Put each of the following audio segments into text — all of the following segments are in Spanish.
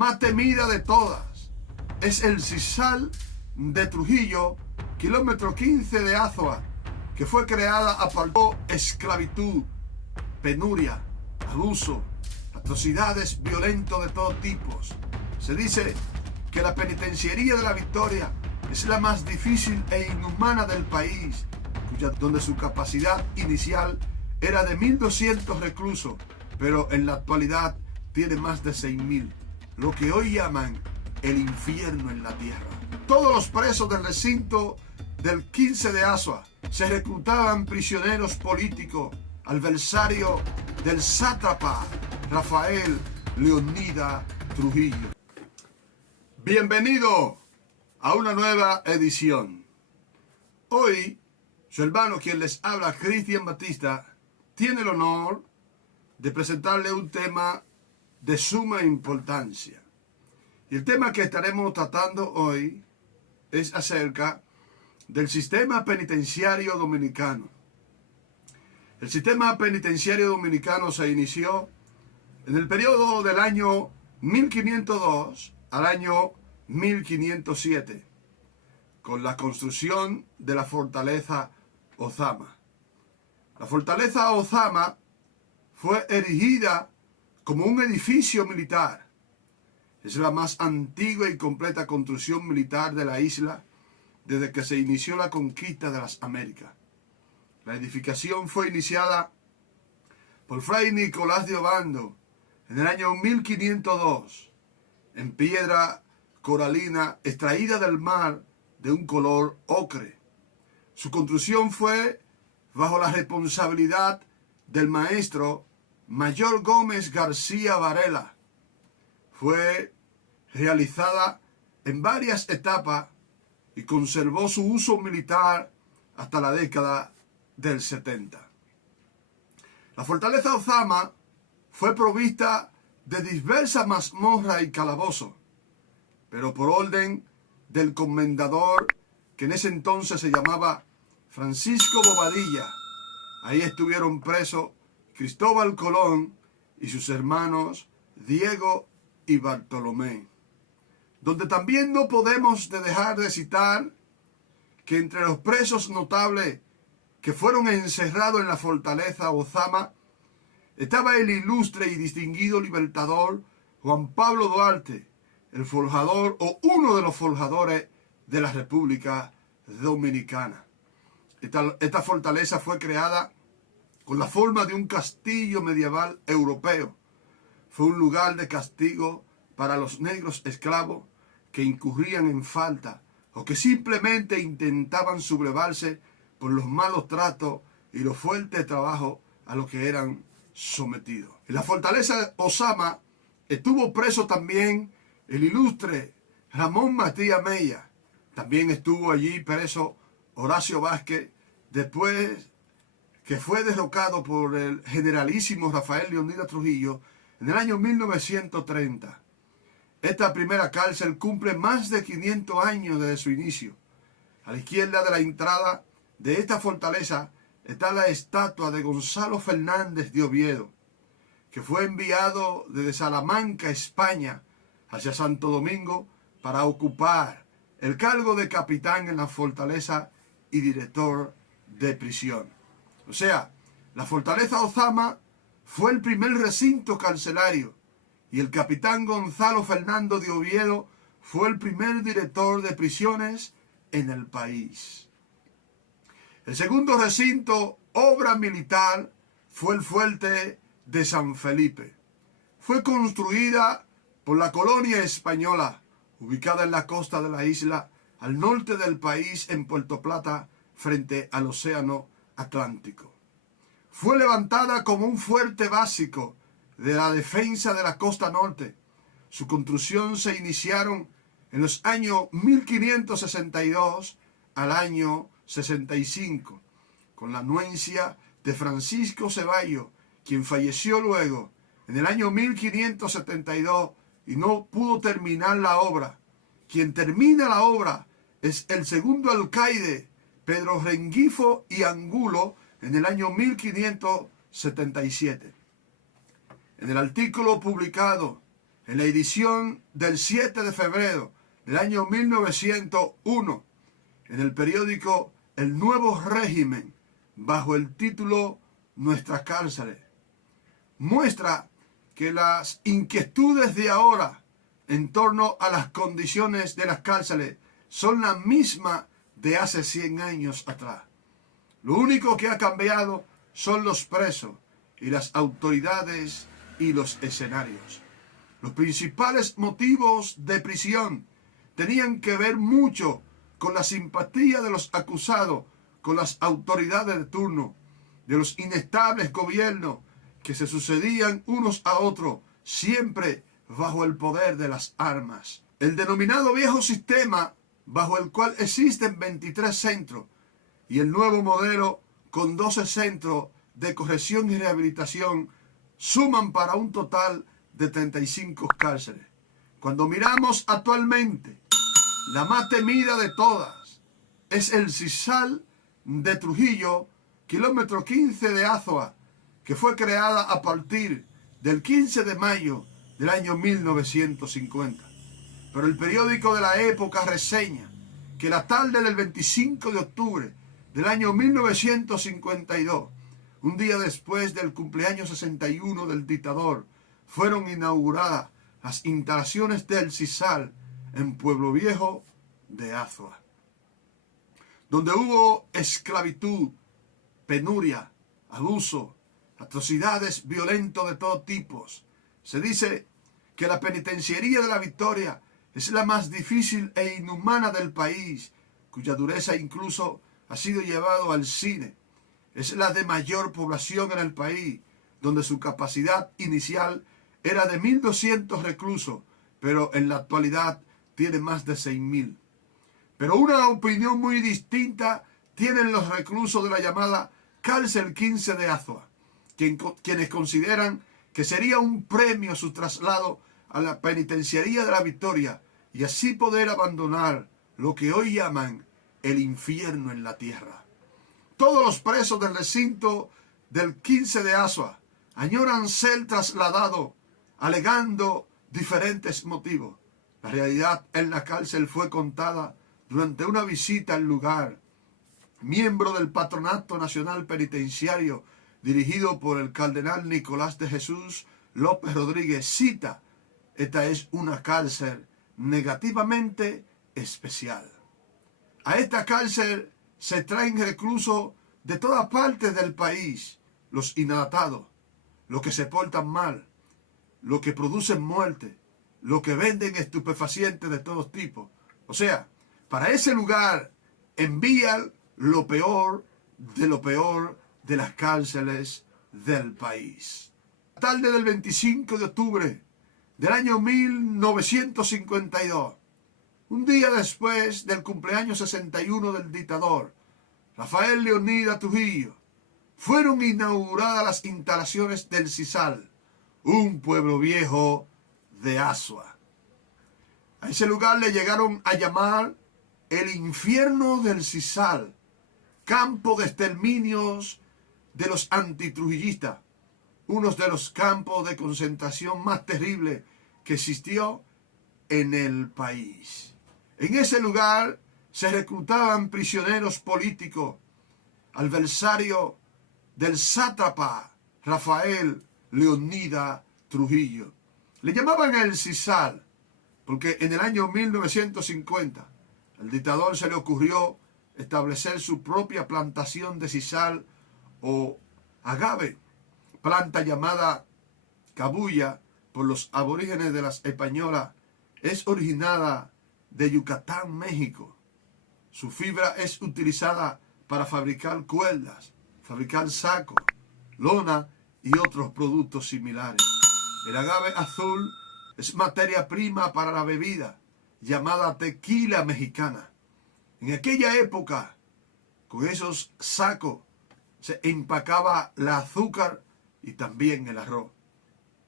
más temida de todas es el Sisal de Trujillo, kilómetro 15 de Azua, que fue creada a partir de esclavitud, penuria, abuso, atrocidades violentos de todo tipo. Se dice que la penitenciaría de La Victoria es la más difícil e inhumana del país, donde su capacidad inicial era de 1.200 reclusos, pero en la actualidad tiene más de 6.000, lo que hoy llaman el infierno en la tierra. Todos los presos del recinto del 15 de Azua se reclutaban prisioneros políticos, adversarios del sátrapa Rafael Leónidas Trujillo. Bienvenido a una nueva edición. Hoy, su hermano, quien les habla, Cristian Batista, tiene el honor de presentarle un tema de suma importancia. Y el tema que estaremos tratando hoy es acerca del sistema penitenciario dominicano. El sistema penitenciario dominicano se inició en el periodo del año 1502 al año 1507, con la construcción de la fortaleza Ozama. La fortaleza Ozama fue erigida como un edificio militar. Es la más antigua y completa construcción militar de la isla desde que se inició la conquista de las Américas. La edificación fue iniciada por Fray Nicolás de Obando en el año 1502, en piedra coralina extraída del mar de un color ocre. Su construcción fue bajo la responsabilidad del maestro Mayor Gómez García Varela. Fue realizada en varias etapas y conservó su uso militar hasta la década del 70. La fortaleza Ozama fue provista de diversas mazmorras y calabozos, pero por orden del comendador, que en ese entonces se llamaba Francisco Bobadilla. Ahí estuvieron presos Cristóbal Colón y sus hermanos Diego y Bartolomé. Donde también no podemos dejar de citar que entre los presos notables que fueron encerrados en la fortaleza Ozama estaba el ilustre y distinguido libertador Juan Pablo Duarte, el forjador o uno de los forjadores de la República Dominicana. Esta fortaleza fue creada con la forma de un castillo medieval europeo. Fue un lugar de castigo para los negros esclavos que incurrían en falta o que simplemente intentaban sublevarse por los malos tratos y los fuertes trabajos a los que eran sometidos. En la fortaleza Ozama estuvo preso también el ilustre Ramón Matías Mella. También estuvo allí preso Horacio Vázquez, después que fue derrocado por el generalísimo Rafael Leónidas Trujillo en el año 1930. Esta primera cárcel cumple más de 500 años desde su inicio. A la izquierda de la entrada de esta fortaleza está la estatua de Gonzalo Fernández de Oviedo, que fue enviado desde Salamanca, España, hacia Santo Domingo para ocupar el cargo de capitán en la fortaleza y director de prisión. O sea, la fortaleza Ozama fue el primer recinto carcelario y el capitán Gonzalo Fernando de Oviedo fue el primer director de prisiones en el país. El segundo recinto, obra militar, fue el fuerte de San Felipe. Fue construida por la colonia española, ubicada en la costa de la isla, al norte del país, en Puerto Plata, frente al océano Atlántico. Fue levantada como un fuerte básico de la defensa de la costa norte. Su construcción se iniciaron en los años 1562 al año 65, con la anuencia de Francisco Ceballos, quien falleció luego en el año 1572 y no pudo terminar la obra. Quien termina la obra es el segundo alcaide, Pedro Rengifo y Angulo, en el año 1577. En el artículo publicado en la edición del 7 de febrero del año 1901, en el periódico El Nuevo Régimen, bajo el título Nuestras cárceles, muestra que las inquietudes de ahora en torno a las condiciones de las cárceles son las mismas de hace 100 años atrás. Lo único que ha cambiado son los presos y las autoridades y los escenarios. Los principales motivos de prisión tenían que ver mucho con la simpatía de los acusados con las autoridades de turno, de los inestables gobiernos que se sucedían unos a otros, siempre bajo el poder de las armas. El denominado viejo sistema, bajo el cual existen 23 centros, y el nuevo modelo, con 12 centros de corrección y rehabilitación, suman para un total de 35 cárceles. Cuando miramos actualmente, la más temida de todas es el Sisal de Trujillo, kilómetro 15 de Azua, que fue creada a partir del 15 de mayo del año 1950. Pero el periódico de la época reseña que la tarde del 25 de octubre del año 1952, un día después del cumpleaños 61 del dictador, fueron inauguradas las instalaciones del Sisal en Pueblo Viejo de Azua, donde hubo esclavitud, penuria, abuso, atrocidades violentas de todo tipo. Se dice que la penitenciaría de La Victoria es la más difícil e inhumana del país, cuya dureza incluso ha sido llevado al cine. Es la de mayor población en el país, donde su capacidad inicial era de 1.200 reclusos, pero en la actualidad tiene más de 6.000. Pero una opinión muy distinta tienen los reclusos de la llamada Cárcel 15 de Azua, quienes consideran que sería un premio su traslado a la penitenciaría de La Victoria y así poder abandonar lo que hoy llaman el infierno en la tierra. Todos los presos del recinto del 15 de Azua añoran ser trasladados, alegando diferentes motivos. La realidad en la cárcel fue contada durante una visita al lugar. Miembro del Patronato Nacional Penitenciario, dirigido por el cardenal Nicolás de Jesús López Rodríguez, cita: esta es una cárcel negativamente especial. A esta cárcel se traen reclusos de todas partes del país, los inadaptados, los que se portan mal, los que producen muerte, los que venden estupefacientes de todos tipos. O sea, para ese lugar envían lo peor de las cárceles del país. La tarde del 25 de octubre del año 1952, un día después del cumpleaños 61 del dictador Rafael Leónidas Trujillo, fueron inauguradas las instalaciones del Sisal, un pueblo viejo de Azua. A ese lugar le llegaron a llamar el infierno del Sisal, campo de exterminios de los antitrujillistas, uno de los campos de concentración más terribles que existió en el país. En ese lugar se reclutaban prisioneros políticos, adversarios del sátrapa Rafael Leónidas Trujillo. Le llamaban el Sisal porque en el año 1950 al dictador se le ocurrió establecer su propia plantación de sisal o agave, planta llamada cabuya por los aborígenes de las españolas. Es originada de Yucatán, México. Su fibra es utilizada para fabricar cuerdas, fabricar sacos, lona y otros productos similares. El agave azul es materia prima para la bebida llamada tequila mexicana. En aquella época, con esos sacos se empacaba el azúcar y también el arroz.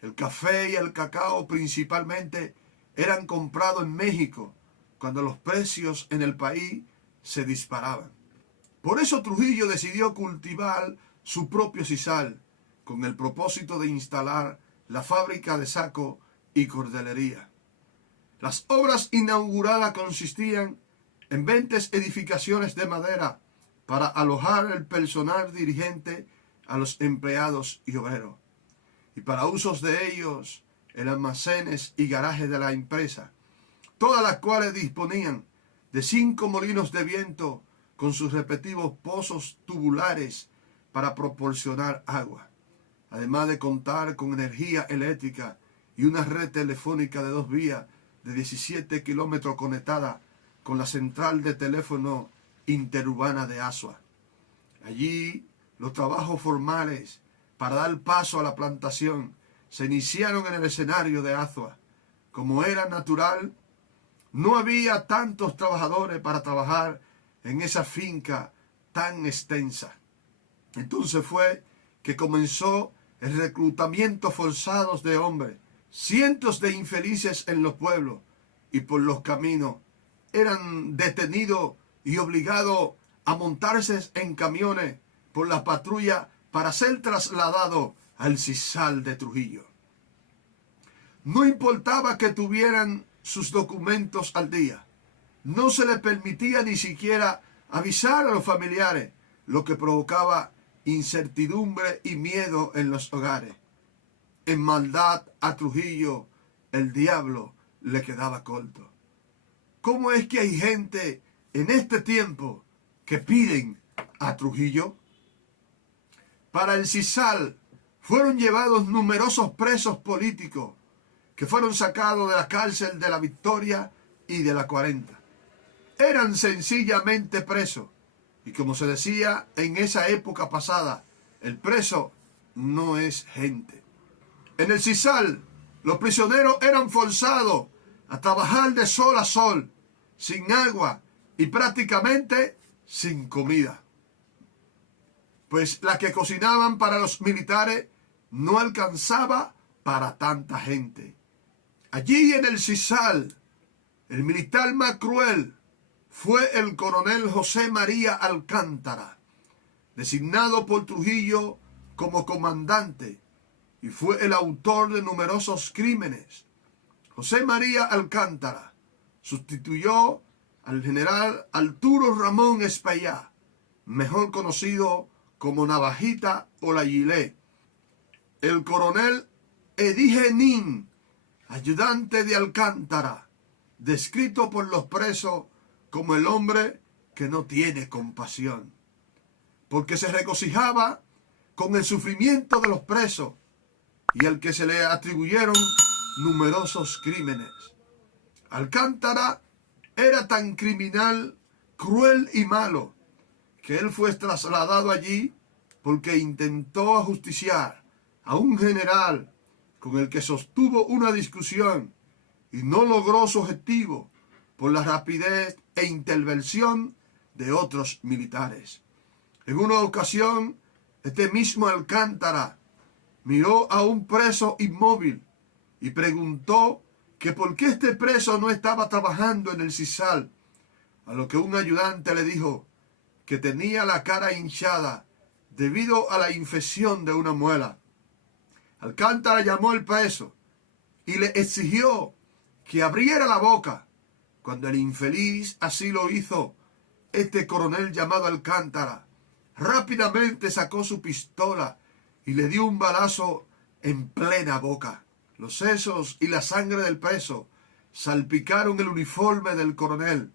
El café y el cacao principalmente eran comprados en México cuando los precios en el país se disparaban. Por eso Trujillo decidió cultivar su propio sisal con el propósito de instalar la fábrica de saco y cordelería. Las obras inauguradas consistían en 20 edificaciones de madera para alojar el personal dirigente, a los empleados y obreros, y para usos de ellos en almacenes y garajes de la empresa, todas las cuales disponían de 5 molinos de viento con sus respectivos pozos tubulares para proporcionar agua, además de contar con energía eléctrica y una red telefónica de 2 vías de 17 kilómetros conectada con la central de teléfono interurbana de Asua. Allí los trabajos formales para dar paso a la plantación se iniciaron en el escenario de Asua. Como era natural, no había tantos trabajadores para trabajar en esa finca tan extensa. Entonces fue que comenzó el reclutamiento forzado de hombres. Cientos de infelices en los pueblos y por los caminos eran detenidos y obligados a montarse en camiones por la patrulla para ser trasladados al Sisal de Trujillo. No importaba que tuvieran sus documentos al día. No se les permitía ni siquiera avisar a los familiares, lo que provocaba incertidumbre y miedo en los hogares. En maldad a Trujillo el diablo le quedaba corto. ¿Cómo es que hay gente en este tiempo que piden a Trujillo? Para el Sisal fueron llevados numerosos presos políticos que fueron sacados de la cárcel de la Victoria y de la 40. Eran sencillamente presos. Y como se decía en esa época pasada, el preso no es gente. En el Sisal, los prisioneros eran forzados a trabajar de sol a sol, sin agua y prácticamente sin comida, pues la que cocinaban para los militares no alcanzaba para tanta gente. Allí en el Sisal, el militar más cruel fue el coronel José María Alcántara, designado por Trujillo como comandante, y fue el autor de numerosos crímenes. José María Alcántara sustituyó al general Arturo Ramón Espaillá, mejor conocido como Navajita o la Gilet. El coronel Edigenín, ayudante de Alcántara, descrito por los presos como el hombre que no tiene compasión, porque se regocijaba con el sufrimiento de los presos y al que se le atribuyeron numerosos crímenes. Alcántara era tan criminal, cruel y malo, que él fue trasladado allí porque intentó ajusticiar a un general con el que sostuvo una discusión y no logró su objetivo por la rapidez e intervención de otros militares. En una ocasión, este mismo Alcántara miró a un preso inmóvil y preguntó que por qué este preso no estaba trabajando en el Sisal, a lo que un ayudante le dijo que tenía la cara hinchada debido a la infección de una muela. Alcántara llamó al preso y le exigió que abriera la boca. Cuando el infeliz así lo hizo, este coronel llamado Alcántara rápidamente sacó su pistola y le dio un balazo en plena boca. Los sesos y la sangre del preso salpicaron el uniforme del coronel,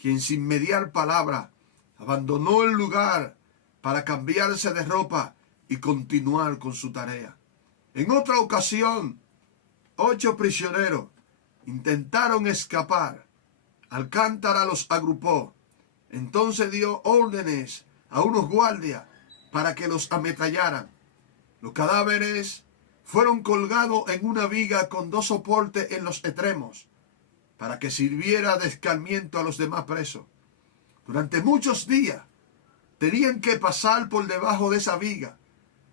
quien sin mediar palabra abandonó el lugar para cambiarse de ropa y continuar con su tarea. En otra ocasión, 8 prisioneros intentaron escapar. Alcántara los agrupó. Entonces dio órdenes a unos guardias para que los ametrallaran. Los cadáveres fueron colgados en una viga con 2 soportes en los extremos para que sirviera de escarmiento a los demás presos. Durante muchos días tenían que pasar por debajo de esa viga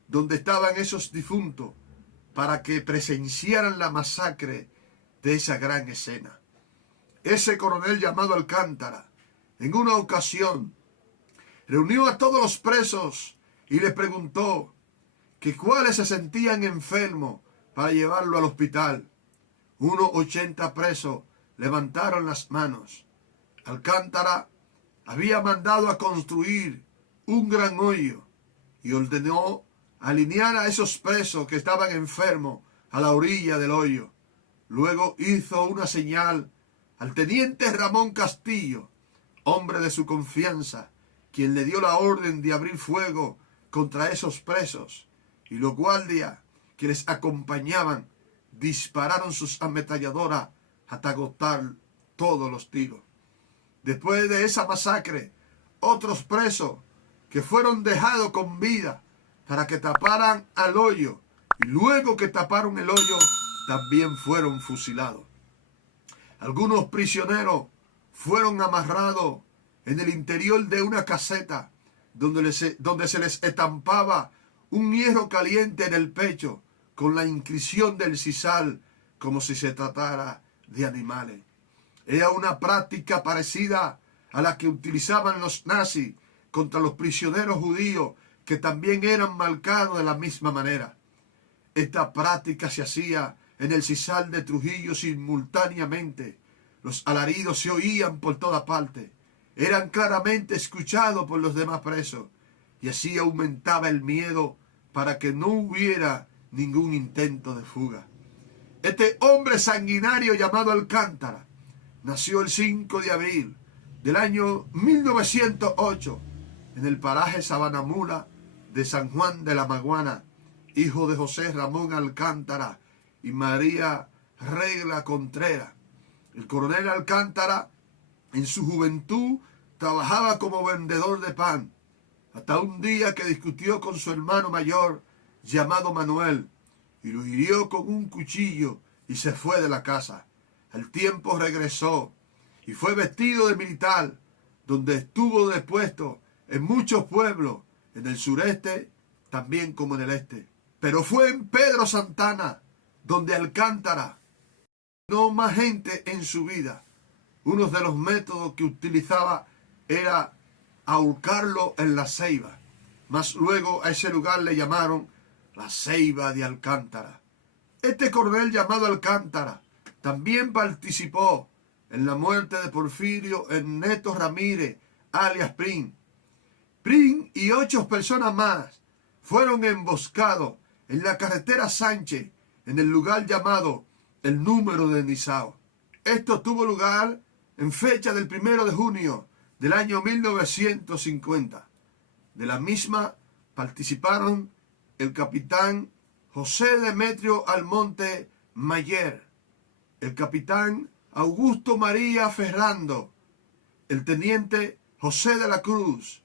donde estaban esos difuntos para que presenciaran la masacre de esa gran escena. Ese coronel llamado Alcántara, en una ocasión, reunió a todos los presos y les preguntó que cuáles se sentían enfermos para llevarlo al hospital. unos 80 presos levantaron las manos. Alcántara había mandado a construir un gran hoyo y ordenó alinear a esos presos que estaban enfermos a la orilla del hoyo. Luego hizo una señal al teniente Ramón Castillo, hombre de su confianza, quien le dio la orden de abrir fuego contra esos presos, y los guardias que les acompañaban dispararon sus ametralladoras hasta agotar todos los tiros. Después de esa masacre, otros presos que fueron dejados con vida para que taparan al hoyo, y luego que taparon el hoyo, también fueron fusilados. Algunos prisioneros fueron amarrados en el interior de una caseta donde se les estampaba un hierro caliente en el pecho con la inscripción del sisal, como si se tratara de animales. Era una práctica parecida a la que utilizaban los nazis contra los prisioneros judíos, que también eran marcados de la misma manera. Esta práctica se hacía en el sisal de Trujillo simultáneamente. Los alaridos se oían por toda parte. Eran claramente escuchados por los demás presos, y así aumentaba el miedo para que no hubiera ningún intento de fuga. Este hombre sanguinario llamado Alcántara nació el 5 de abril del año 1908 en el paraje Sabanamula de San Juan de la Maguana, hijo de José Ramón Alcántara y María Regla Contreras. El coronel Alcántara en su juventud trabajaba como vendedor de pan, hasta un día que discutió con su hermano mayor llamado Manuel y lo hirió con un cuchillo y se fue de la casa. Al tiempo regresó y fue vestido de militar, donde estuvo depuesto en muchos pueblos, en el sureste también como en el este. Pero fue en Pedro Santana donde Alcántara no más gente en su vida. Uno de los métodos que utilizaba era ahorcarlo en la ceiba. Mas luego a ese lugar le llamaron la ceiba de Alcántara. Este coronel llamado Alcántara también participó en la muerte de Porfirio Ernesto Ramírez, alias Prim. Prim y 8 personas más fueron emboscados en la carretera Sánchez, en el lugar llamado el Número de Nizao. Esto tuvo lugar en fecha del 1 de junio del año 1950. De la misma participaron el capitán José Demetrio Almonte Mayer, el capitán Augusto María Ferrando, el teniente José de la Cruz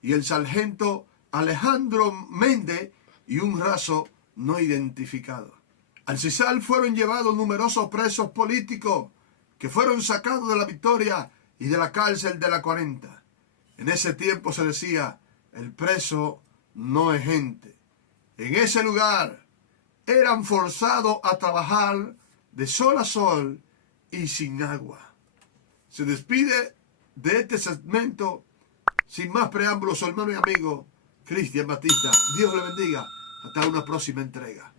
y el sargento Alejandro Méndez y un raso no identificado. Al sisal fueron llevados numerosos presos políticos que fueron sacados de la Victoria y de la cárcel de la 40. En ese tiempo se decía, el preso no es gente. En ese lugar eran forzados a trabajar de sol a sol y sin agua. Se despide de este segmento, sin más preámbulos, su hermano y amigo Cristian Batista. Dios le bendiga. Hasta una próxima entrega.